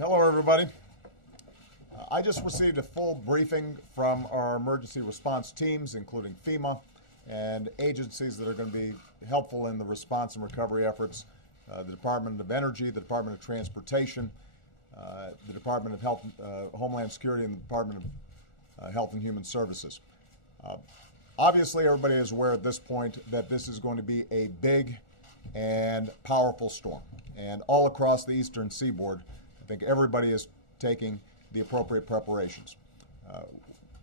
Hello, everybody. I just received a full briefing from our emergency response teams, including FEMA and agencies that are going to be helpful in the response and recovery efforts, the Department of Energy, the Department of Transportation, the Department of Health, Homeland Security, and the Department of Health and Human Services. Obviously, everybody is aware at this point that this is going to be a big and powerful storm. And all across the eastern seaboard, I think everybody is taking the appropriate preparations.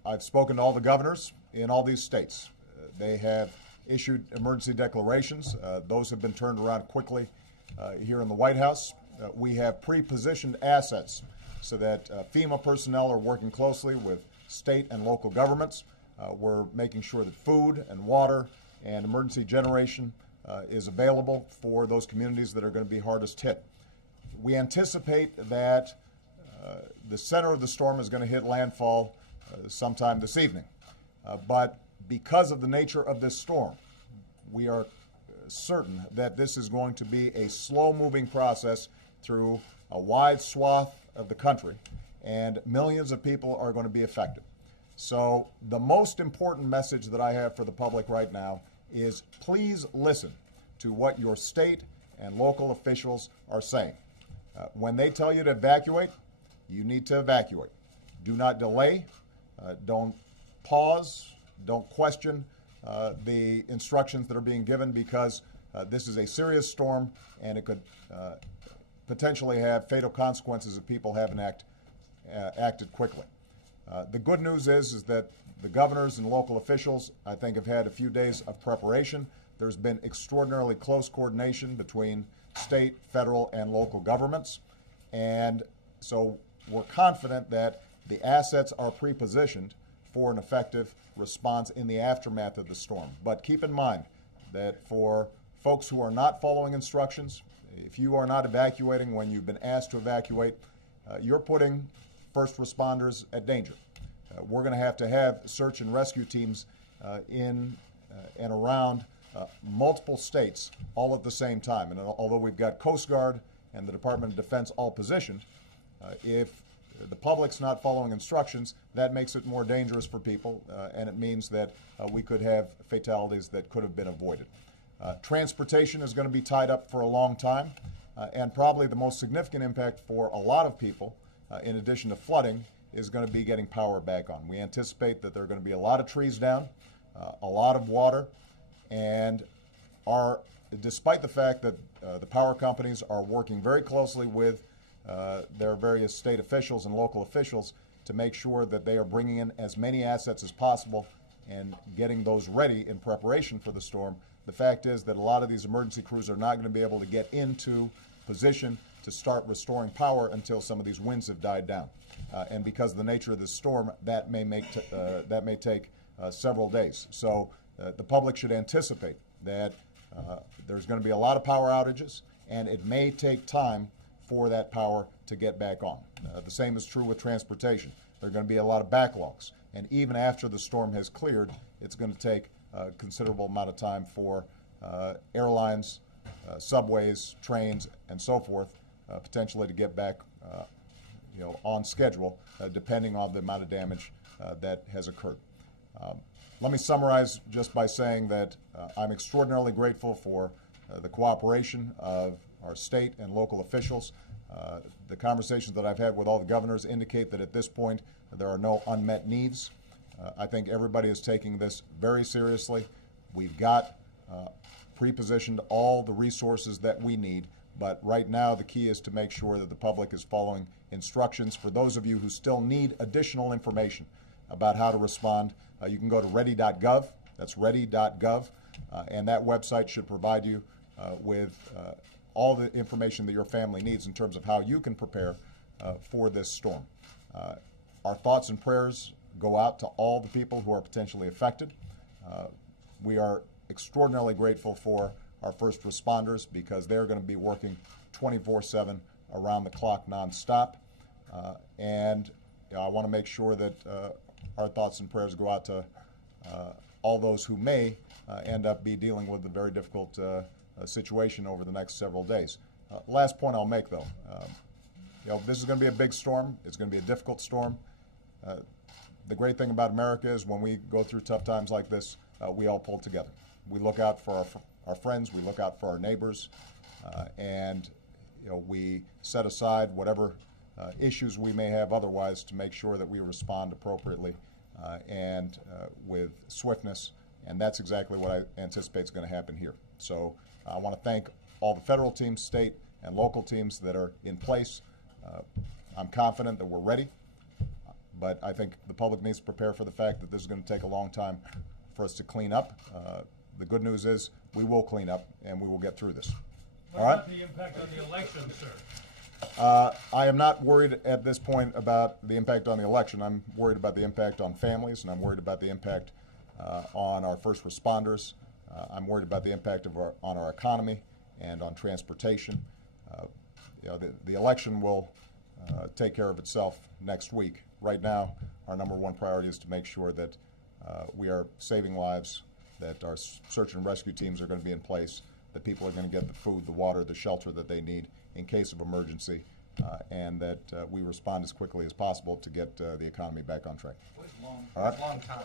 I've spoken to all the governors in all these states. They have issued emergency declarations. Those have been turned around quickly here in the White House. We have pre-positioned assets so that FEMA personnel are working closely with state and local governments. We're making sure that food and water and emergency generation is available for those communities that are going to be hardest hit. We anticipate that the center of the storm is going to hit landfall sometime this evening. But because of the nature of this storm, we are certain that this is going to be a slow-moving process through a wide swath of the country, and millions of people are going to be affected. So the most important message that I have for the public right now is please listen to what your state and local officials are saying. When they tell you to evacuate, you need to evacuate. Do not delay. Don't pause. Don't question the instructions that are being given, because this is a serious storm and it could potentially have fatal consequences if people haven't acted quickly. The good news is that the governors and local officials, I think, have had a few days of preparation. There's been extraordinarily close coordination between state, federal, and local governments. And so we're confident that the assets are pre-positioned for an effective response in the aftermath of the storm. But keep in mind that for folks who are not following instructions, if you are not evacuating when you've been asked to evacuate, you're putting first responders at danger. We're going to have search and rescue teams in and around multiple states all at the same time. And although we've got Coast Guard and the Department of Defense all positioned, if the public's not following instructions, that makes it more dangerous for people, and it means that we could have fatalities that could have been avoided. Transportation is going to be tied up for a long time, and probably the most significant impact for a lot of people, in addition to flooding, is going to be getting power back on. We anticipate that there are going to be a lot of trees down, a lot of water, and despite the fact that the power companies are working very closely with their various state officials and local officials to make sure that they are bringing in as many assets as possible and getting those ready in preparation for the storm, the fact is that a lot of these emergency crews are not going to be able to get into position to start restoring power until some of these winds have died down. And because of the nature of this storm, that may take several days. So the public should anticipate that there's going to be a lot of power outages, and it may take time for that power to get back on. The same is true with transportation. There are going to be a lot of backlogs, and even after the storm has cleared, it's going to take a considerable amount of time for airlines, subways, trains, and so forth, potentially to get back on schedule, depending on the amount of damage that has occurred. Let me summarize just by saying that I'm extraordinarily grateful for the cooperation of our state and local officials. The conversations that I've had with all the governors indicate that at this point there are no unmet needs. I think everybody is taking this very seriously. We've got pre-positioned all the resources that we need, but right now the key is to make sure that the public is following instructions. For those of you who still need additional information about how to respond, you can go to ready.gov. That's ready.gov, and that website should provide you with all the information that your family needs in terms of how you can prepare for this storm. Our thoughts and prayers go out to all the people who are potentially affected. We are extraordinarily grateful for our first responders, because they're going to be working 24/7 around the clock nonstop. And I want to make sure that our thoughts and prayers go out to all those who may end up dealing with a very difficult situation over the next several days. Last point I'll make, though, this is going to be a big storm. It's going to be a difficult storm. The great thing about America is when we go through tough times like this, we all pull together. We look out for our friends, we look out for our neighbors, and we set aside whatever issues we may have otherwise to make sure that we respond appropriately and with swiftness, and that's exactly what I anticipate is going to happen here. So I want to thank all the federal teams, state and local teams that are in place. I'm confident that we're ready, but I think the public needs to prepare for the fact that this is going to take a long time for us to clean up. The good news is we will clean up and we will get through this. What about the impact on the election, sir? I am not worried at this point about the impact on the election. I'm worried about the impact on families, and I'm worried about the impact on our first responders. I'm worried about the impact on our economy and on transportation. The election will take care of itself next week. Right now, our number one priority is to make sure that we are saving lives, that our search and rescue teams are going to be in place, that people are going to get the food, the water, the shelter that they need in case of emergency, and that we respond as quickly as possible to get the economy back on track. Long time.